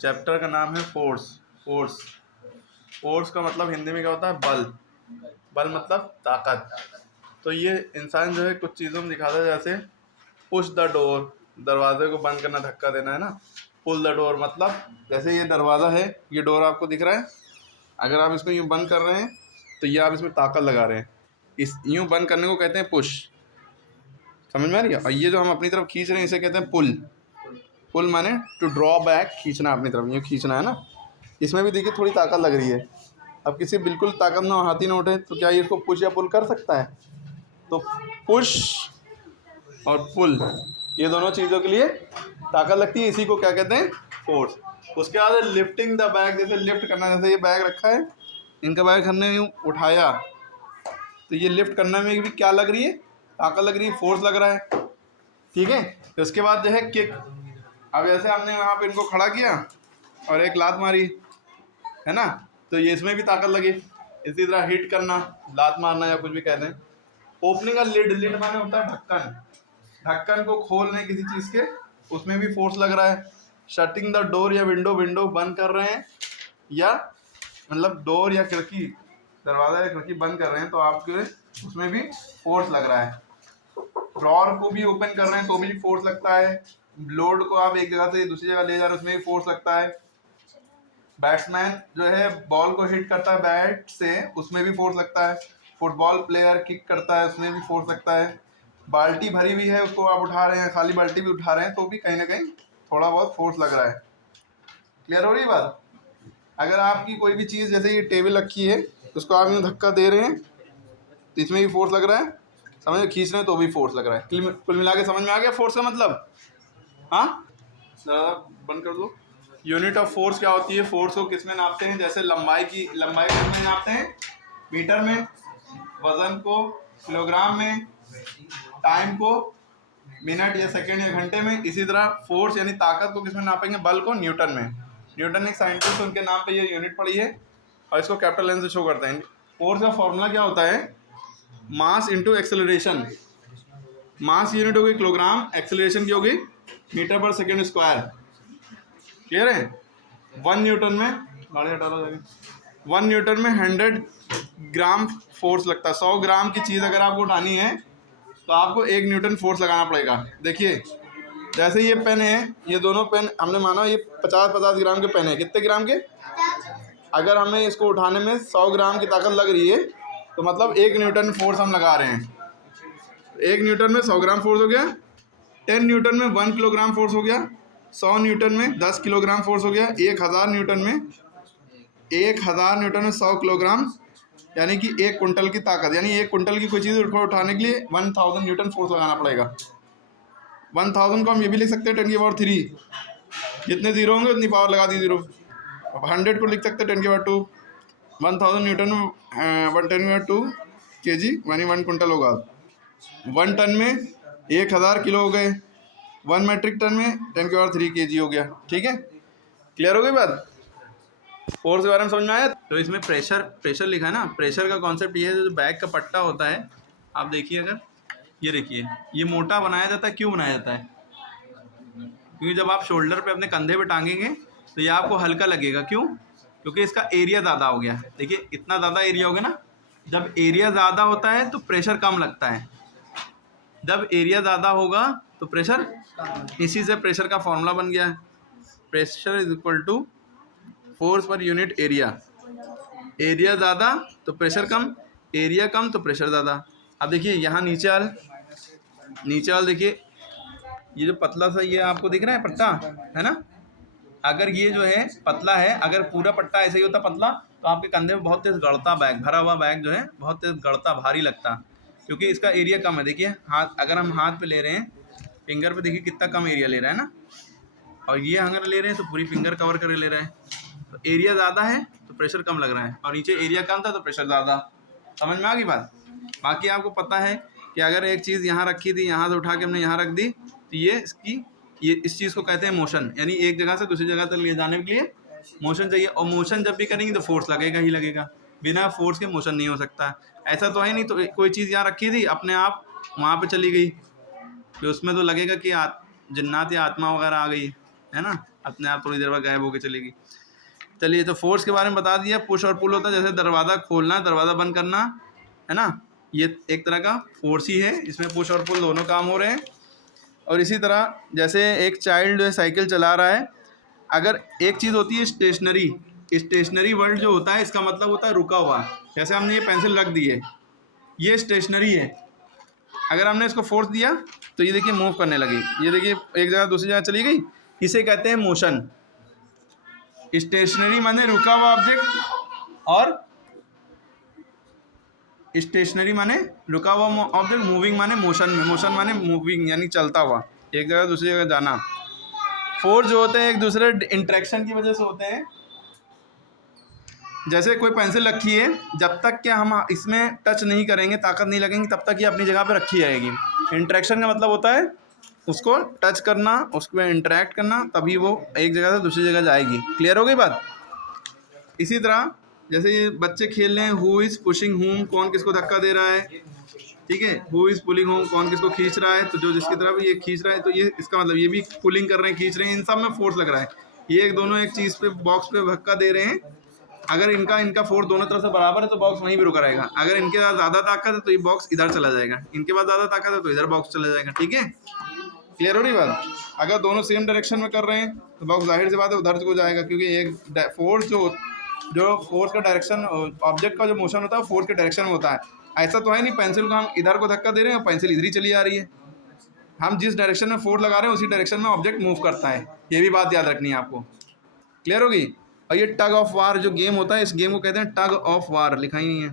Chapter का नाम है फोर्स। फोर्स फोर्स का मतलब हिंदी में क्या होता है? बल। बल मतलब ताकत। तो ये इंसान जो है कुछ चीज़ों में दिखाता है, जैसे पुश द डोर, दरवाजे को बंद करना, धक्का देना है ना। पुल द डोर मतलब जैसे ये दरवाज़ा है, ये डोर आपको दिख रहा है, अगर आप इसको यूँ बंद कर रहे हैं तो ये आप इसमें ताकत लगा रहे हैं, इस यूँ बंद करने को कहते हैं पुश। समझ में आ रही है? और ये जो हम अपनी तरफ खींच रहे हैं इसे कहते हैं पुल। पुल माने टू ड्रॉ बैक, खींचना अपनी तरफ, यूँ खींचना है ना। इसमें भी देखिए थोड़ी ताकत लग रही है। अब किसी बिल्कुल ताकत ना, हाथी ना उठे, तो क्या ये इसको पुश या पुल कर सकता है? तो पुश और पुल, ये दोनों चीज़ों के लिए ताकत लगती है, इसी को क्या कहते हैं? फोर्स। उसके बाद लिफ्टिंग द बैग, जैसे लिफ्ट करना, जैसे ये बैग रखा है, इनका बैग हमने यूँ उठाया तो ये लिफ्ट करने में भी क्या लग रही है? ताकत लग रही है, फोर्स लग रहा है। ठीक है। तो उसके बाद जो है किक। अब जैसे हमने वहाँ पे इनको खड़ा किया और एक लात मारी, है ना, तो ये इसमें भी ताकत लगी। इसी तरह हिट करना, लात मारना या कुछ भी कहते हैं। ओपनिंग अ लिड, लिड माने होता है ढक्कन, ढक्कन को खोलने किसी चीज़ के, उसमें भी फोर्स लग रहा है। शटिंग द डोर या विंडो, विंडो बंद कर रहे हैं या मतलब डोर या खिड़की, दरवाज़ा या खिड़की बंद कर रहे हैं तो आपके उसमें भी फोर्स लग रहा है। ड्रॉर को भी ओपन कर रहे हैं तो भी फोर्स लगता है। लोड को आप एक जगह से दूसरी जगह ले जा रहे हैं, उसमें भी फोर्स लगता है। बैट्समैन जो है बॉल को हिट करता है बैट से, उसमें भी फोर्स लगता है। फुटबॉल प्लेयर किक करता है, उसमें भी फोर्स लगता है। बाल्टी भरी हुई है, उसको आप उठा रहे हैं, खाली बाल्टी भी उठा रहे हैं तो भी कहीं ना कहीं थोड़ा बहुत फोर्स लग रहा है। क्लियर हो रही बात? अगर आपकी कोई भी चीज़, जैसे ये टेबल रखी है, उसको आप यूँ धक्का दे रहे हैं तो इसमें भी फोर्स लग रहा है। समझ में? खींच रहे हैं तो भी फोर्स लग रहा है। कुल मिला के समझ में आ गया फोर्स का मतलब? हाँ, बंद कर दो। यूनिट ऑफ फोर्स क्या होती है? फोर्स को किस में नापते हैं? जैसे लंबाई किस में नापते हैं? मीटर में। वजन को किलोग्राम में। टाइम को मिनट या सेकंड या घंटे में। इसी तरह फोर्स यानी ताकत को किस में नापेंगे? बल को न्यूटन में। न्यूटन एक साइंटिस्ट, उनके नाम पे ये यूनिट पड़ी है और इसको कैपिटल एन से शो करते हैं। फोर्स का फॉर्मूला क्या होता है? Mass into acceleration. Mass unit होगी किलोग्राम, एक्सेलरेशन की होगी मीटर पर सेकेंड स्क्वायर। क्लियर है? 1 न्यूटन में, गाड़ी हटा लो, 1 न्यूटन में 100 ग्राम फोर्स लगता है। 100 ग्राम की चीज़ अगर आपको उठानी है तो आपको 1 न्यूटन फोर्स लगाना पड़ेगा। देखिए जैसे ये पेन है, ये दोनों पेन हमने माना ये 50-50 ग्राम के पेन है। कितने ग्राम के? अगर हमें इसको उठाने में 100 ग्राम की ताकत लग रही है तो मतलब 1 न्यूटन फोर्स हम लगा रहे हैं। 1 न्यूटन में 100 ग्राम फोर्स हो गया। 10 न्यूटन में 1 किलोग्राम फोर्स हो गया। 100 न्यूटन में 10 किलोग्राम फोर्स हो गया। 1000 न्यूटन में 100 किलोग्राम, यानी कि 1 कुंटल की ताकत, यानी 1 कुंटल की कोई चीज़ उठाने के लिए 1000 न्यूटन फोर्स लगाना पड़ेगा। 1000 को हम ये भी लिख सकते हैं 10⁻³ जितने जीरो होंगे उतनी पावर लगा दी जीरो। अब 100 को लिख सकते हैं 10⁻²। 1000 न्यूटन में 10⁻² kg यानी 1 कुंटल होगा। 1 टन में 1000 किलो हो गए। 1 मेट्रिक टन में 10⁻³ kg हो गया। ठीक है, क्लियर हो गई बात? फोर्स के बारे में समझ में आया? तो इसमें प्रेशर लिखा है ना। प्रेशर का कॉन्सेप्ट ये है, जो बैग का पट्टा होता है, आप देखिए, अगर ये देखिए, ये मोटा बनाया जाता है। क्यों बनाया जाता है? क्योंकि जब आप शोल्डर पे अपने कंधे पे टांगेंगे तो ये आपको हल्का लगेगा। क्यों? क्योंकि इसका एरिया ज़्यादा हो गया। देखिए इतना ज़्यादा एरिया हो गया ना। जब एरिया ज़्यादा होता है तो प्रेशर कम लगता है। जब एरिया ज़्यादा होगा तो प्रेशर, इसी से प्रेशर का फॉर्मूला बन गया है। Pressure is equal to force per unit area. Area ज़्यादा तो प्रेशर कम, एरिया कम तो प्रेशर ज़्यादा। अब देखिए यहाँ नीचे वाल देखिए, ये जो पतला सा ये आपको दिख रहा है पट्टा, है ना। अगर ये जो है पतला है, अगर पूरा पट्टा ऐसे ही होता पतला, तो आपके कंधे में बहुत तेज़ गड़ता, बैग भरा हुआ बैग जो है बहुत तेज़ गड़ता, भारी लगता, क्योंकि इसका एरिया कम है। देखिए हाथ, अगर हम हाथ पे ले रहे हैं, फिंगर पे देखिए कितना कम एरिया ले रहा है ना, और ये अगर ले रहे हैं तो पूरी फिंगर कवर कर ले रहा है। तो एरिया ज़्यादा है तो प्रेशर कम लग रहा है, और नीचे एरिया कम था तो प्रेशर ज़्यादा। समझ में आ गई बात? बाकी आपको पता है कि अगर एक चीज़ यहाँ रखी थी, यहाँ से उठा के हमने यहाँ रख दी, तो ये इस चीज़ को कहते हैं मोशन, यानी एक जगह से दूसरी जगह तक ले जाने के लिए मोशन चाहिए। और मोशन जब भी करेंगे तो फोर्स लगेगा ही लगेगा, बिना फोर्स के मोशन नहीं हो सकता। ऐसा तो है नहीं तो कोई चीज़ यहाँ रखी थी, अपने आप वहाँ पे चली गई, तो उसमें तो लगेगा कि जिन्नात या आत्मा वगैरह आ गई, है ना, अपने आप थोड़ी देर बाद गायब होकर चलेगी। चलिए, तो फोर्स के बारे में बता दिया। पुश और पुल होता है, जैसे दरवाज़ा खोलना, दरवाज़ा बंद करना, है ना, ये एक तरह का फोर्स ही है, इसमें पुश और पुल दोनों काम हो रहे हैं। और इसी तरह जैसे एक चाइल्ड जो है साइकिल चला रहा है, अगर एक चीज़ होती है स्टेशनरी, स्टेशनरी वर्ड जो होता है इसका मतलब होता है रुका हुआ। जैसे हमने ये पेंसिल रख दी है, ये स्टेशनरी है, अगर हमने इसको फोर्स दिया तो ये देखिए मूव करने लगी, ये देखिए एक जगह दूसरी जगह चली गई, इसे कहते हैं मोशन। स्टेशनरी माने रुका हुआ ऑब्जेक्ट, और स्टेशनरी माने रुका हुआ ऑब्जेक्ट, मूविंग माने मोशन में, मोशन माने मूविंग यानी चलता हुआ, एक जगह दूसरी जगह जाना। फोर्स जो होते हैं एक दूसरे इंटरेक्शन की वजह से होते हैं। जैसे कोई पेंसिल रखी है, जब तक कि हम इसमें टच नहीं करेंगे, ताकत नहीं लगेंगी, तब तक ये अपनी जगह पे रखी जाएगी। इंटरेक्शन का मतलब होता है उसको टच करना, उसको इंटरेक्ट करना, तभी वो एक जगह से दूसरी जगह जाएगी। क्लियर हो गई बात? इसी तरह जैसे ये बच्चे खेल रहे हैं, हु इज़ पुशिंग होम, कौन किसको धक्का दे रहा है, ठीक है, हु इज़ पुलिंग होम, कौन किसको खींच रहा है, तो जो जिसकी तरफ ये खींच रहा है, तो ये इसका मतलब ये भी पुलिंग कर रहे हैं, खींच रहे हैं, इन सब में फोर्स लग रहा है। ये एक दोनों एक चीज़ पे, बॉक्स पे धक्का दे रहे हैं, अगर इनका फोर्स दोनों तरफ से बराबर है तो बॉक्स वहीं भी रुका रहेगा। अगर इनके पास ज़्यादा ताकत है तो ये बॉक्स इधर चला जाएगा, इनके पास ज़्यादा ताकत है तो इधर बॉक्स चला जाएगा। ठीक है, क्लियर हो रही बात? अगर दोनों सेम डायरेक्शन में कर रहे हैं तो बॉक्स जाहिर सी बात है उधर को जाएगा, क्योंकि एक फोर्स जो फोर्स का डायरेक्शन, ऑब्जेक्ट का जो मोशन होता है फोर्स के डायरेक्शन में होता है। ऐसा तो है नहीं पेंसिल को हम इधर को धक्का दे रहे हैं और पेंसिल इधर ही चली आ रही है। हम जिस डायरेक्शन में फोर्स लगा रहे हैं उसी डायरेक्शन में ऑब्जेक्ट मूव करता है, ये भी बात याद रखनी है आपको। क्लियर होगी? और ये टग ऑफ वार जो गेम होता है, इस गेम को कहते हैं टग ऑफ वार, लिखा ही नहीं है,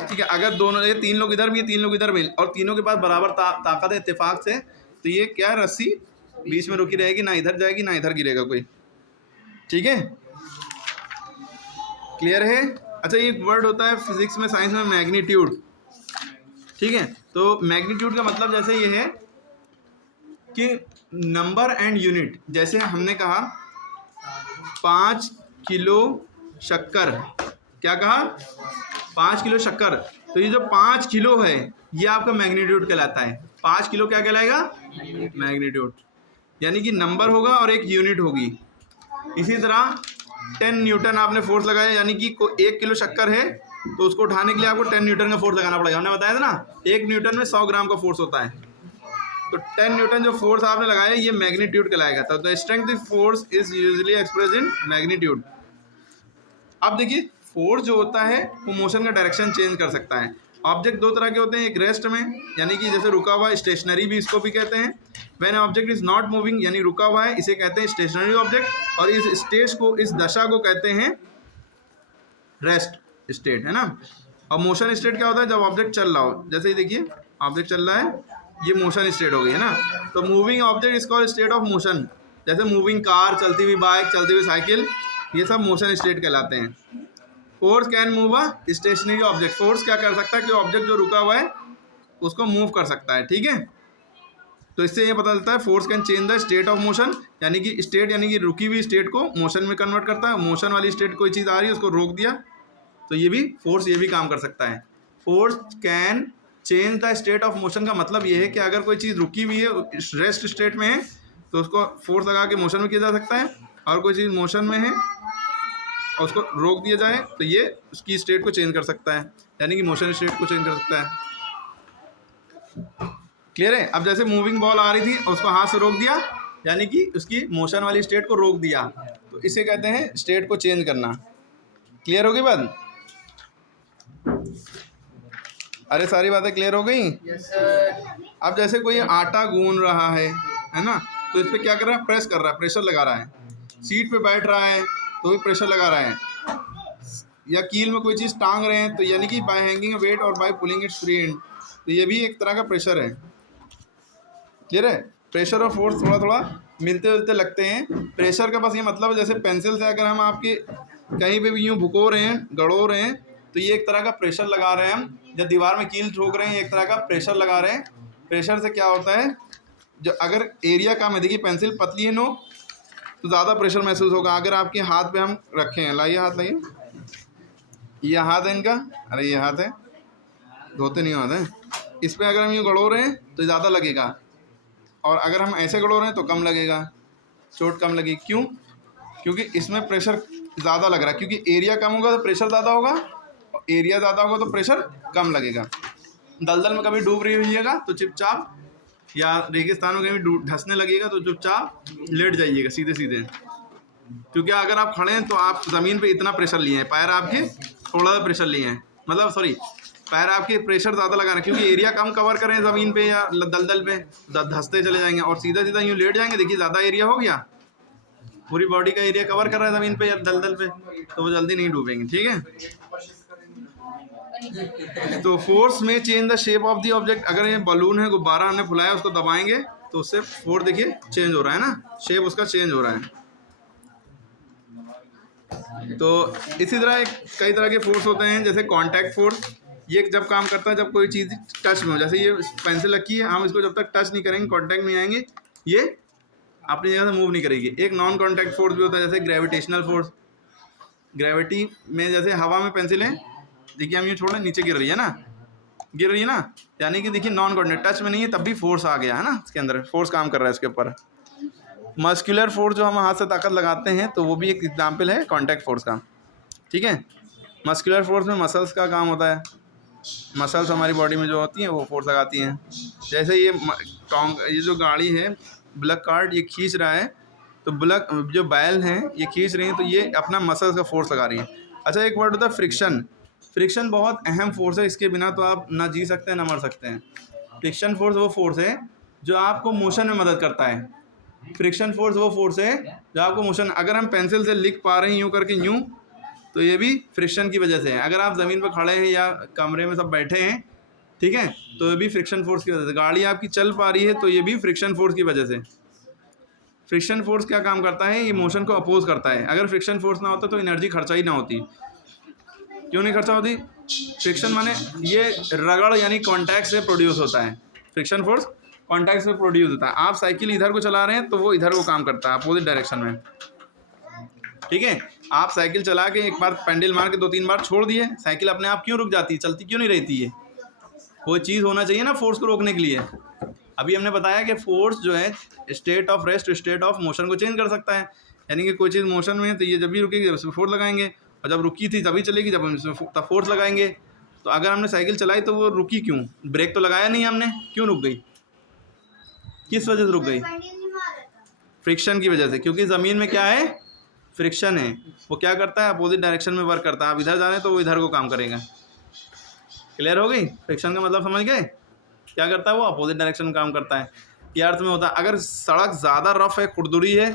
ठीक है। अगर दोनों, ये तीन लोग इधर भी, तीन लोग इधर भी, और तीनों के पास बराबर ताकत है इत्तेफाक से, तो ये क्या है, रस्सी बीच में रुकी रहेगी, ना इधर जाएगी ना इधर गिरेगा कोई। ठीक है, क्लियर है? अच्छा, ये वर्ड होता है फिजिक्स में, साइंस में, मैग्नीट्यूड। ठीक है, तो मैग्नीट्यूड का मतलब जैसे ये है कि नंबर एंड यूनिट। जैसे हमने कहा 5 किलो शक्कर, क्या कहा, 5 किलो शक्कर, तो ये जो 5 किलो है ये आपका मैग्नीट्यूड कहलाता है। 5 किलो क्या कहलाएगा? मैग्नीट्यूड, यानी कि नंबर होगा और एक यूनिट होगी। इसी तरह 10 न्यूटन आपने फोर्स लगाया, यानी कि 1 किलो शक्कर है तो उसको उठाने के लिए आपको 10 न्यूटन का फोर्स लगाना पड़ेगा। हमने बताया था ना, 1 न्यूटन में 100 ग्राम का फोर्स होता है, तो 10 न्यूटन जो फोर्स आपने लगाया ये मैग्नीट्यूड कहलाएगा। तो the strength of force is usually expressed in magnitude. अब देखिए, फोर्स जो होता है वो मोशन का डायरेक्शन चेंज कर सकता है। ऑब्जेक्ट दो तरह के होते हैं, एक रेस्ट में, यानी कि जैसे रुका हुआ, स्टेशनरी भी इसको भी कहते हैं। When object is not moving, यानी रुका हुआ है, इसे कहते हैं स्टेशनरी ऑब्जेक्ट, और इस स्टेज को, इस दशा को कहते हैं रेस्ट स्टेट, है ना। और मोशन स्टेट क्या होता है? जब ऑब्जेक्ट चल रहा हो, जैसे देखिए ऑब्जेक्ट चल रहा है, ये मोशन स्टेट हो गई, है ना। तो moving object is called state of motion. जैसे मूविंग कार, चलती हुई बाइक, चलती हुई साइकिल, ये सब मोशन स्टेट कहलाते हैं। Force can move a stationary object, force क्या कर सकता है कि ऑब्जेक्ट जो रुका हुआ है उसको मूव कर सकता है। ठीक है, तो इससे ये पता चलता है force can change the state of motion, यानी कि स्टेट यानी कि रुकी हुई स्टेट को मोशन में कन्वर्ट करता है। मोशन वाली स्टेट कोई चीज़ आ रही है उसको रोक दिया, तो ये भी फोर्स, ये भी काम कर सकता है। Force can change the state of motion का मतलब ये है कि अगर कोई चीज़ रुकी हुई है, रेस्ट स्टेट में है, तो उसको फोर्स लगा के मोशन में किया जा सकता है, और कोई चीज़ मोशन में है और उसको रोक दिया जाए तो ये उसकी स्टेट को चेंज कर सकता है, यानी कि मोशन स्टेट को चेंज कर सकता है। क्लियर है? अब जैसे मूविंग बॉल आ रही थी और उसको हाथ से रोक दिया, यानी कि उसकी मोशन वाली स्टेट को रोक दिया, तो इसे कहते हैं स्टेट को चेंज करना। क्लियर हो गई बात? अरे सारी बातें क्लियर हो गई? अब जैसे कोई आटा गूंद रहा है ना, तो इस पर क्या कर रहा है? प्रेस कर रहा है, प्रेशर लगा रहा है। सीट पे बैठ रहा है तो भी प्रेशर लगा रहा है, या कील में कोई चीज़ टांग रहे हैं, तो यानी कि बाय हैंगिंग अ वेट और by pulling it free end, तो ये भी एक तरह का प्रेशर है। क्लियर है? प्रेशर और फोर्स थोड़ा थोड़ा मिलते जुलते लगते हैं। प्रेशर का बस ये मतलब है, जैसे पेंसिल से अगर हम आपके कहीं पे भी यूँ भुको रहे हैं, गड़ो रहे हैं, तो ये एक तरह का प्रेशर लगा रहे हैं हम। जब दीवार में कील ठोक रहे हैं, एक तरह का प्रेशर लगा रहे हैं। प्रेशर से क्या होता है, जो अगर एरिया कम है, देखिए पेंसिल पतली है नोक, तो ज़्यादा प्रेशर महसूस होगा। अगर आपके हाथ पे हम रखे हैं, लाइए हाथ लाइए, ये हाथ है इनका, अरे ये हाथ है, धोते नहीं हाथ है, इस पर अगर हम यूँ गड़ो रहे हैं तो ज़्यादा लगेगा। और अगर हम ऐसे गड़ो रहे हैं तो कम लगेगा, चोट कम लगेगी। क्यों? क्योंकि इसमें प्रेशर ज़्यादा लग रहा है, क्योंकि एरिया कम होगा तो प्रेशर ज़्यादा होगा, और एरिया ज़्यादा होगा तो प्रेशर कम लगेगा। दलदल में कभी डूब रही होइएगा तो चुपचाप, या रेगिस्तान में कभी धंसने लगेगा तो चुपचाप लेट जाइएगा सीधे सीधे, क्योंकि अगर आप खड़े हैं तो आप ज़मीन पे इतना प्रेशर लिए हैं, पैर आपके थोड़ा सा प्रेशर लिए हैं, मतलब सॉरी पैर आपके प्रेशर ज़्यादा लगा रहे हैं, क्योंकि एरिया कम कवर करें ज़मीन पे या दलदल पे, धंसते चले जाएंगे और सीधा सीधा यूँ लेट जाएंगे। देखिए ज़्यादा एरिया हो गया, पूरी बॉडी का एरिया कवर कर रहा है ज़मीन पे या दलदल पे, तो वो जल्दी नहीं डूबेंगे। ठीक है, तो फोर्स में change the shape of the object. अगर ये बलून है, गुब्बारा हमने फुलाया, उसको दबाएंगे तो उससे फोर्स देखिए चेंज हो रहा है ना, शेप उसका चेंज हो रहा है। तो इसी तरह कई तरह के फोर्स होते हैं, जैसे कांटेक्ट फोर्स। ये जब काम करता है जब कोई चीज़ टच में हो, जैसे ये पेंसिल रखी है, हम इसको जब तक टच नहीं करेंगे, कांटेक्ट में आएंगे, ये अपनी जगह से मूव नहीं करेगी। एक नॉन कांटेक्ट फोर्स भी होता है, जैसे ग्रेविटेशनल फोर्स। ग्रेविटी में जैसे हवा में पेंसिलें, देखिए हम ये छोड़ें, नीचे गिर रही है ना, गिर रही है ना, यानी कि देखिए नॉन कांटेक्ट, टच में नहीं है, तब भी फोर्स आ गया है ना, इसके अंदर फोर्स काम कर रहा है इसके ऊपर। मस्कुलर फोर्स, जो हम हाथ से ताकत लगाते हैं, तो वो भी एक एग्जाम्पल है कांटेक्ट फोर्स का। ठीक है, मस्कुलर फोर्स में मसल्स का काम होता है, मसल्स हमारी बॉडी में जो होती हैं वो फोर्स लगाती हैं। जैसे ये जो गाड़ी है, ब्लक कार्ट, ये खींच रहा है, तो ब्लक जो बैल हैं ये खींच रही हैं, तो ये अपना मसल्स का फोर्स लगा रही हैं। अच्छा, एक वर्ड होता है फ्रिक्शन। फ्रिक्शन बहुत अहम फोर्स है, इसके बिना तो आप ना जी सकते हैं ना मर सकते हैं। फ्रिक्शन फोर्स वो फोर्स है जो आपको मोशन में मदद करता है। फ्रिक्शन फोर्स वो फोर्स है जो आपको मोशन, अगर हम पेंसिल से लिख पा रहे हैं यूँ करके यूँ, तो ये भी फ्रिक्शन की वजह से है। अगर आप ज़मीन पर खड़े हैं या कमरे में सब बैठे हैं, ठीक है, तो ये भी फ्रिक्शन फोर्स की वजह से। गाड़ी आपकी चल पा रही है तो ये भी फ्रिक्शन फोर्स की वजह से। फ्रिक्शन फोर्स क्या काम करता है? ये मोशन को अपोज करता है। अगर फ्रिक्शन फोर्स ना होता तो एनर्जी खर्चा ही ना होती। क्यों नहीं खर्चा होती? फ्रिक्शन माने ये रगड़ यानी कॉन्टैक्ट से प्रोड्यूस होता है। फ्रिक्शन फोर्स कॉन्टैक्ट से प्रोड्यूस होता है। आप साइकिल इधर को चला रहे हैं तो वो इधर को काम करता है, अपोजिट डायरेक्शन में। ठीक है, आप साइकिल चला के एक बार पेंडल मार के 2-3 बार छोड़ दिए, साइकिल अपने आप क्यों रुक जाती है, चलती क्यों नहीं रहती है? कोई चीज़ होना चाहिए ना फोर्स को रोकने के लिए। अभी हमने बताया कि फोर्स जो है state of rest, state of motion को चेंज कर सकता है। यानी कि कोई चीज़ मोशन में है तो ये जब भी रुकेगी जब उसमें फोर्स लगाएंगे, और जब रुकी थी तभी चलेगी जब हम इसमें तब फोर्स लगाएंगे। तो अगर हमने साइकिल चलाई तो वो रुकी क्यों? ब्रेक तो लगाया नहीं हमने, क्यों रुक गई? किस वजह से रुक गई? फ्रिक्शन की वजह से। क्योंकि ज़मीन में क्या है? फ्रिक्शन है। वो क्या करता है? अपोजिट डायरेक्शन में वर्क करता है। आप इधर जा रहे हैं तो वो इधर को काम करेगा। क्लियर हो गई? फ्रिक्शन का मतलब समझ गए? क्या करता है वो? अपोजिट डायरेक्शन में काम करता है। ये अर्थ में होता है। अगर सड़क ज़्यादा रफ है, खुरदुरी है,